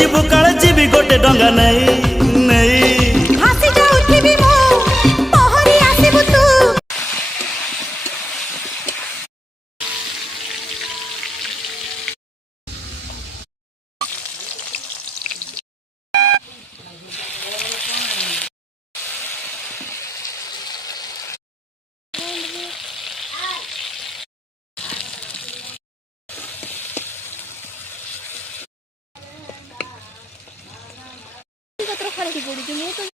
ଯିବୁ କାଳେ ଯିବି ଗୋଟେ ଡଙ୍ଗା ନେଇ ନେଇ ଭାସି ଯାଉଥିବି ମୁଁ ପହରି ଆସିବୁ ତୁ। ପତ୍ର ଖରାପ ପଡୁଛି ମୁଁ ତ